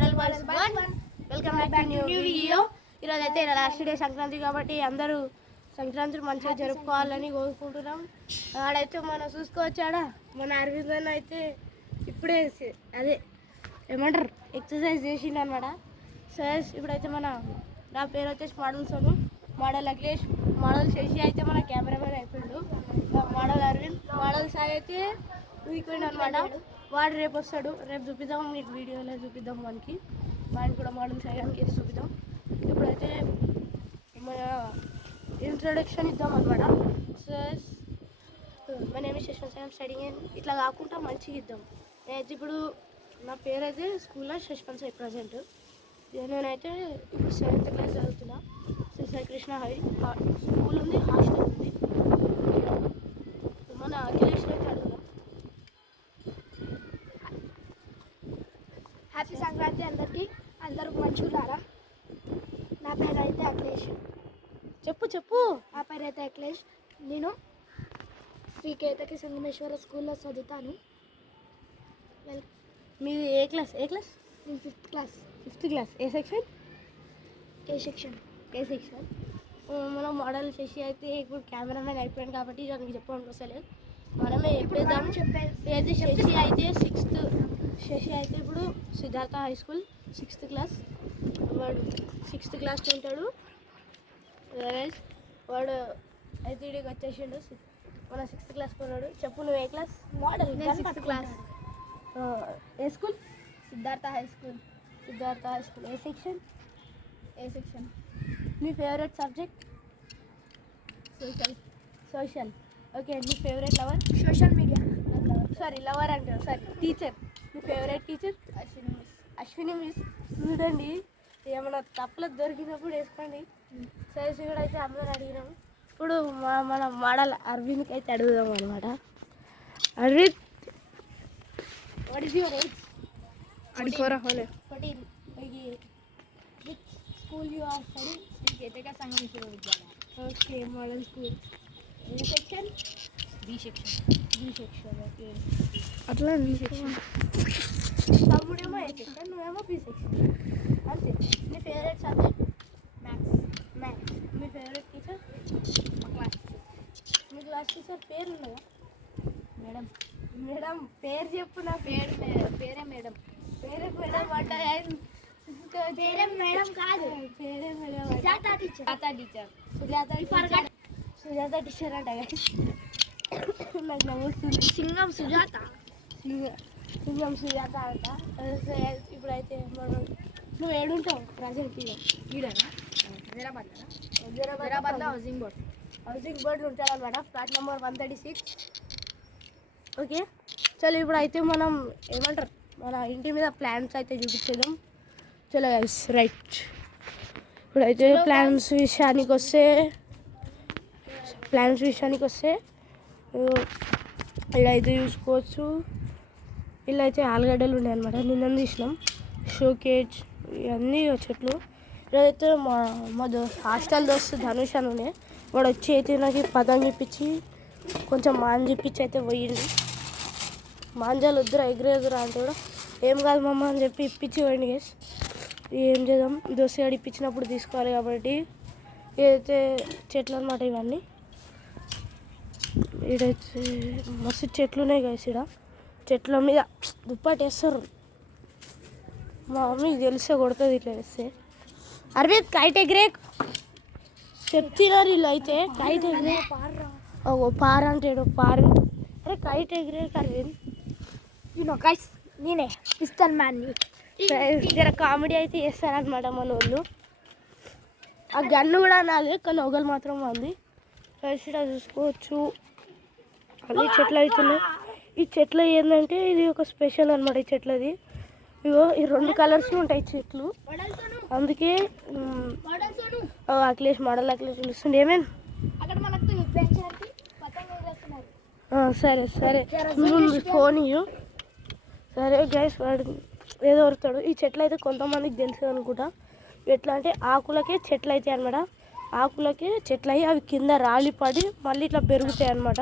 Model boys 1 welcome back to new video. ఈరోజు అయితే last day Sankranti కాబట్టి అందరూ సంక్రాంతి మంచిగా జరుపుకోవాలని కోరుకుంటున్నాం. ఆడైతే మనం చూసుకోవచ్చాడా మన అరవింద్ అన్న అయితే ఇప్పుడే అదే ఏమంటారు ఎక్సర్సైజ్ చేసిండు అనమాట. సో ఇప్పుడైతే నా పేరు వచ్చేసి మోడల్ అఖిలేష్, మోడల్ శశి అయితే మన కెమెరామెన్ అయిపోయాడు. మోడల్ అరవింద్, మోడల్ సాయి అయితే ఊరిపోయిండు అనమాట. వాడు రేపు వస్తాడు, రేపు చూపిద్దాం మీకు వీడియోలో చూపిద్దాం. వాడిని కూడా మోడల్ సాయికి చూపిద్దాం. ఇప్పుడైతే మన ఇంట్రొడక్షన్ ఇద్దాం అనమాట. సో మన ఏమి శశివంత్ స్టడీయింగ్ ఇట్లా కాకుండా మంచిగా ఇద్దాం. నేనైతే ఇప్పుడు నా పేరు అయితే స్కూల్లో శశివంత్ సాయి ప్రజెంట్. నేనైతే ఇప్పుడు 7th క్లాస్ చదువుతున్నా. శ్రీ కృష్ణ హై స్కూల్ ఉంది, హాస్టల్ ఉంది. మన అఖిలేష్ అయితే అడుగుదాం. హ్యాపీ సంక్రాంతి అందరికీ, అందరూ మంచిగున్నారా? నా పేరు అయితే అఖిలేష్. చెప్పు నా పేరు అయితే అఖిలేష్. నేను శ్రీ కేతకి సంగమేశ్వర స్కూల్లో చదువుతాను. మీది ఏ క్లాస్? నేను 5th క్లాస్. 5th class. ఏ సెక్షన్? A section. మన మోడల్ శశి అయితే ఇప్పుడు కెమెరామెన్ అయిపోయాడు కాబట్టి దానికి చెప్పడానికి వస్తలేదు, మనమే చెప్పేద్దాం. అయితే శశి అయితే ఇప్పుడు Siddhartha high school 6th class. వాడు 6th క్లాస్లో ఉంటాడు. వాడు అయితే ఇడికి వచ్చేసిండు. మన 6th క్లాస్ కొన్నాడు. చెప్పు నువ్వు ఏ క్లాస్? Model 6th class. ఏ స్కూల్? Siddhartha high school. ఏ సెక్షన్? A section. మీ ఫేవరెట్ సబ్జెక్ట్? సోషల్. ఓకే. మీ favourite lover? Social media. Lover అంటే టీచర్. మీ ఫేవరెట్ టీచర్? అశ్విని మిస్. చూడండి, ఏమైనా తప్పులు దొరికినప్పుడు వేసుకోండి. సరే కూడా అయితే అందరూ అడిగినాము. ఇప్పుడు మన మోడల్ అరవింద్కి అయితే అడుగుదాం అనమాట. Arvind, what is your age? 14. Which school you are study? Shri Ketaka Sangameshwara Vidyalayam. Okay, model school. ఏ సెక్షన్? B section. ఓకే. అట్లా తమ్ముడేమో ఏ సెక్షన్, నువ్వేమో బి సెక్షన్. అంతే. మీ ఫేవరెట్ సబ్జెక్ట్? మ్యాథ్స్. మీ ఫేవరెట్ టీచర్? మీ క్లాస్ టీచర్ పేరు ఉన్నదా? మేడం పేరు చెప్పు. నా పేరే మేడం. పేరే మేడం అంటే పేరే మేడం కాదు, పేరే madam. Sujatha teacher. Sujatha teacher అంట. నాకు నవ్వుతుంది. సింగం సుజాత అంట. ఇప్పుడైతే మనం నువ్వు ఏడుంటావు ప్రజెంట్? హైదరాబాద్లో హౌసింగ్ బోర్డు ఉంటాడు అనమాట. Flat number 136. ఓకే, చలో ఇప్పుడు అయితే మనం ఏమంటారు మన ఇంటి మీద ప్లాన్స్ అయితే చూపించేద్దాం. చలో గైస్, రైట్. ఇప్పుడైతే ప్లాన్స్ విషయానికి వస్తే ఇలా అయితే చూసుకోవచ్చు. ఇలా అయితే ఆలుగడ్డలు ఉన్నాయి అనమాట. నిన్న తీసినాం. షోకేజ్ ఇవన్నీ చెట్లు. ఇదైతే మా హాస్టల్ దోస్తు ధనుష్ అని ఉండే, వాడు వచ్చి అయితే నాకు పదం చెప్పించి కొంచెం చెప్పించి అయితే పోయింది. మాంజాలు వద్దురా ఎగురా అంటే కూడా ఏం కాదు మమ్మ అని చెప్పి ఇప్పించి పోయింది. గేస్ ఏం చేద్దాం, దోశగాడు ఇప్పించినప్పుడు తీసుకోవాలి కాబట్టి. ఏదైతే చెట్లు అనమాట ఇవన్నీ. ఈడైతే మస్తు చెట్లు ఉన్నాయి గైస్. చెట్ల మీద దుప్పటి వేస్తారు. మా మమ్మీకి తెలిసే కొడుతుంది ఇట్లా వేస్తే. అరవింద్ కైట్ ఎగిరే చెప్తున్నారు వీళ్ళు. అయితే కైట్ ఎగిరే పార అంటాడు. అరే కైట్ ఎగిరే అరవింద్. గైస్, నేనే పిస్తల్ మ్యాన్ని. జర కామెడీ అయితే చేస్తారనమాట మన వాళ్ళు. ఆ గన్ను కూడా నాదే, కానీ ఒకరు మాత్రం ఉంది. ఇక్కడ చూసుకోవచ్చు అన్ని చెట్లు అవుతున్నాయి. ఈ చెట్లు ఏంటంటే ఇది ఒక స్పెషల్ అనమాట. ఈ చెట్లది ఇగో ఈ 2 కలర్స్ ఉంటాయి చెట్లు. అందుకే అఖిలేష్ మోడల్ పిలుస్తుండే. ఏమేమి సరే ఫోన్ ఇవ్వు. సరే గైస్, వాడు ఏదో వరుతాడు. ఈ చెట్లు అయితే కొంతమందికి తెలుసు అనుకుంటా. ఎట్లా అంటే ఆకులకే చెట్లు అవుతాయి అనమాట. ఆకులకే చెట్లు అయ్యి అవి కింద రాలి పడి మళ్ళీ ఇట్లా పెరుగుతాయి అనమాట.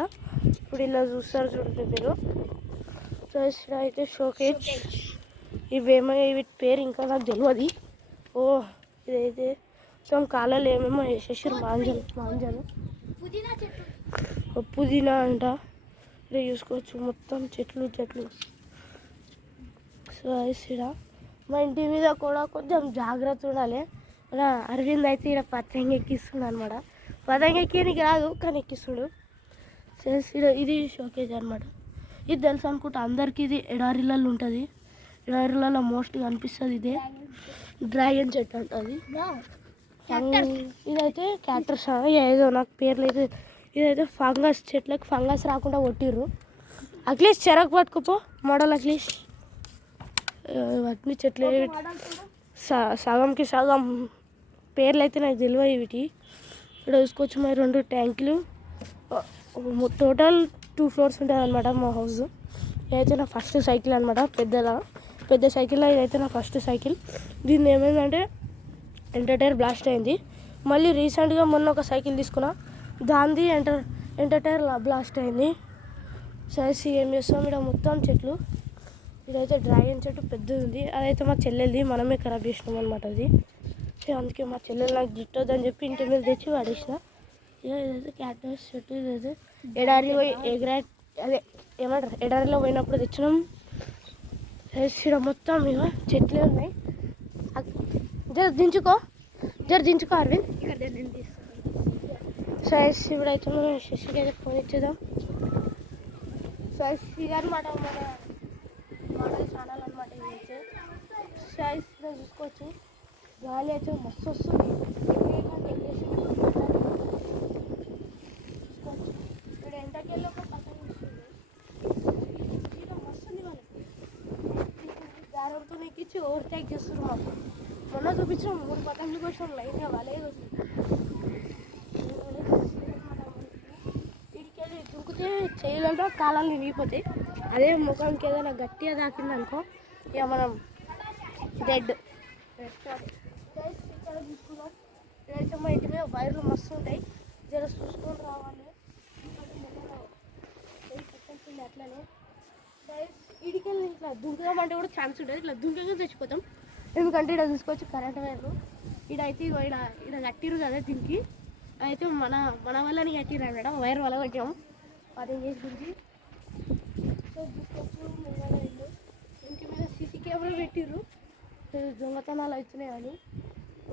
ఇప్పుడు ఇలా చూస్తారు చూడండి మీరు. సో అయితే షోకేజ్ ఇవేమో వీటి పేరు ఇంకా నాకు తెలియదు. ఓ ఇదైతే మొత్తం కాలాలు ఏమేమో వేసేసారు. మాంజలు పుదీనా చెట్టు, పుదీనా అంట. ఇక్కడ చూసుకోవచ్చు మొత్తం చెట్లు. సో ఇక్కడ మా ఇంటి మీద కూడా కొంచెం జాగ్రత్త ఉండాలి. మన అరవింద్ అయితే ఇక్కడ పతంగి ఎక్కిస్తుండు అనమాట. పతంగి ఎక్కేనికి రాదు కానీ ఎక్కిస్తుడు. సో ఇది షోకేజ్ అనమాట. ఇది తెలుసు అనుకుంటా అందరికీ. ఇది ఎడారిలలో ఉంటుంది. ఎడారిలలో మోస్ట్గా కనిపిస్తుంది. ఇదే డ్రాగన్ చెట్టు అంటుంది. ఇదైతే క్యాక్టస్ ఏదో నాకు పేర్లు అయితే. ఇదైతే ఫంగస్, చెట్లకు ఫంగస్ రాకుండా కొట్టిర్రు. అఖిలేష్ చెరకు పట్టుకుపో మోడల్ అఖిలేష్. వాటిని చెట్లు సగంకి సగం పేర్లు అయితే నాకు తెలియదు వీటి. ఇక్కడ చూసుకోవచ్చు మరి 2 ట్యాంకులు. టోటల్ 2 ఫ్లోర్స్ ఉంటుంది అనమాట మా హౌస్. ఇదైతే నా ఫస్ట్ సైకిల్ అనమాట. పెద్ద సైకిల్లో ఇదైతే నా ఫస్ట్ సైకిల్. దీన్ని ఏమైందంటే ఎంటర్టైర్ బ్లాస్ట్ అయింది. మళ్ళీ రీసెంట్గా మొన్న ఒక సైకిల్ తీసుకున్నా, దానిది ఎంటర్టైర్ బ్లాస్ట్ అయింది. సైజ్ ఏం చేస్తాం ఇక్కడ మొత్తం చెట్లు. ఇదైతే డ్రాగన్ చెట్టు పెద్దది ఉంది. అదైతే మా చెల్లెలది, మనమే ఖరాబ్ చేసినాం అనమాట అది. అందుకే మా చెల్లెలు నాకు గిట్టొద్దని చెప్పి ఇంటి మీద తెచ్చి వాడేసిన. ఇదైతే క్యాక్టస్ చెట్టు. ఇదైతే ఎడారి పోయి అదే ఏమంటారు ఎడారిలో పోయినప్పుడు తెచ్చినాం. ఇక్కడ మొత్తం ఇక చెట్లే ఉన్నాయి. జర దించుకో అరవింద్. సైజ్ ఇప్పుడైతే మనం శశికి అయితే ఫోన్ ఇచ్చేద్దాం. సైజ్ అనమాట మన మోడల్ ఛానల్ అనమాట. ఇదైతే సైజ్ చూసుకోవచ్చు. గాలి అయితే మస్తు వస్తుంది. ఇక్కడ ఎంటకెళ్ళి ఒక పతంగి వస్తుంది. మస్తుంది వాళ్ళకి దారంతో ఎక్కించి ఓవర్టేక్ చేస్తున్నారు మాకు. మొన్న చూపించాం 3 పతంగులు కోసం లైన్గా వాళ్ళే వీడికెళ్ళి దుంకుతే చేయగలరా కాలాలు విరిగిపోతాయి. అదే ముఖానికి ఏదైనా గట్టిగా తాకింది అనుకో ఇక మనం డెడ్. ఇక్కడ తీసుకున్నాం. ఇదైతే మా ఇంటి మీద వైర్లు మస్తు ఉంటాయి. జర చూసుకొని రావాలి. అట్లనే ఇడికెళ్ళి ఇట్లా దుంకుదామంటే కూడా ఛాన్స్ ఉంటుంది. ఇట్లా దుంకగా తెచ్చిపోతాం. ఎందుకంటే ఇక్కడ చూసుకోవచ్చు కరెంట్ వైర్లు. ఇడైతే ఇక్కడ కట్టిరు కదా దీనికి. అయితే మన వల్లని కట్టిరు అనమాట. వైర్ వల్ల కట్టాము. అది చేసి గురించి చూసుకోవచ్చు. ఇంటి మీద సీసీ కెమెరా పెట్టిర్రు. దొంగతనాలు అవుతున్నాయి అని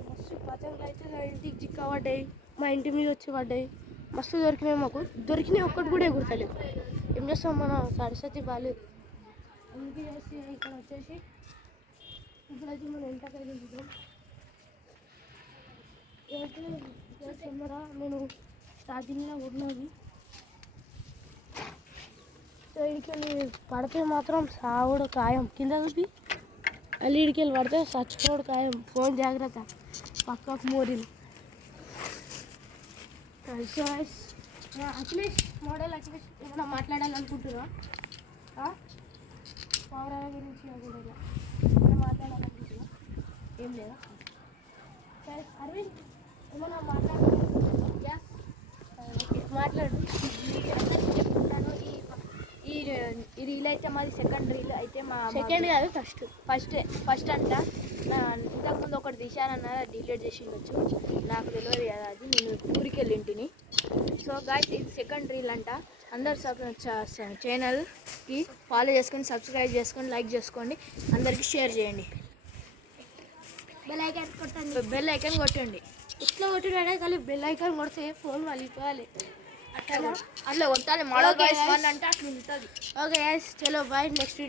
మస్తు పతంగులు అయితే నా ఇంటికి చిక్క పడ్డాయి. మా ఇంటి మీద వచ్చి పడ్డాయి. మస్తు దొరికినాయి మాకు. దొరికినాయి ఒక్కటి కూడా ఎగురుతలేదు. ఏం చేస్తాం, మన సరస్వతి బాలేదు. అందుకే చేసి ఇక్కడ వచ్చేసి ఇప్పుడైతే మనం ఎంటకైతే చూద్దాం. కెమెరా నేను స్టార్టింగ్లో ఉన్నది. ఇడికెళ్ళి పడితే మాత్రం సావుడు ఖాయం. కింద చూపి అల్లి ఇడికెళ్ళి పడితే చచ్చిపోడు ఖాయం. ఫోన్ జాగ్రత్త, పక్కకు మోరీలు. అఖిలేష్ మోడల్ అఖిలేష్ ఏమైనా మాట్లాడాలనుకుంటున్నా? పౌరాల గురించి ఏమైనా మాట్లాడాలనుకుంటున్నా? ఏం లేదా? అరవింద్ ఏమైనా మాట్లాడాలనుకుంటున్నా? ఓకే మాట్లాడు. చెప్తున్నాను. ఈ రీల్ అయితే మాది సెకండ్ రీల్. అయితే సెకండ్ కాదు ఫస్ట్ అంట. ఇంతకుముందు ఒకటి తీశానన్నారు, అది డిలీట్ చేసి ఉండొచ్చు, నాకు తెలియదు కదా. అది నేను ఊరికి వెళ్ళింటిని. సో గైస్ ఇది సెకండ్ రీల్ అంట. అందరు ఛానల్కి ఫాలో చేసుకొని, సబ్స్క్రైబ్ చేసుకొని, లైక్ చేసుకోండి, అందరికీ షేర్ చేయండి, బెల్ ఐకాన్ కొట్టండి. ఇట్లా కొట్టినాడే కానీ బెల్ ఐకాన్ కొడితే ఫోన్ వెళ్ళిపోవాలి. అట్లా కొట్టాలి. మోడల్ బాయ్స్ 1 అంటే అట్లా ఉంటుంది. ఓకే చలో బాయ్. నెక్స్ట్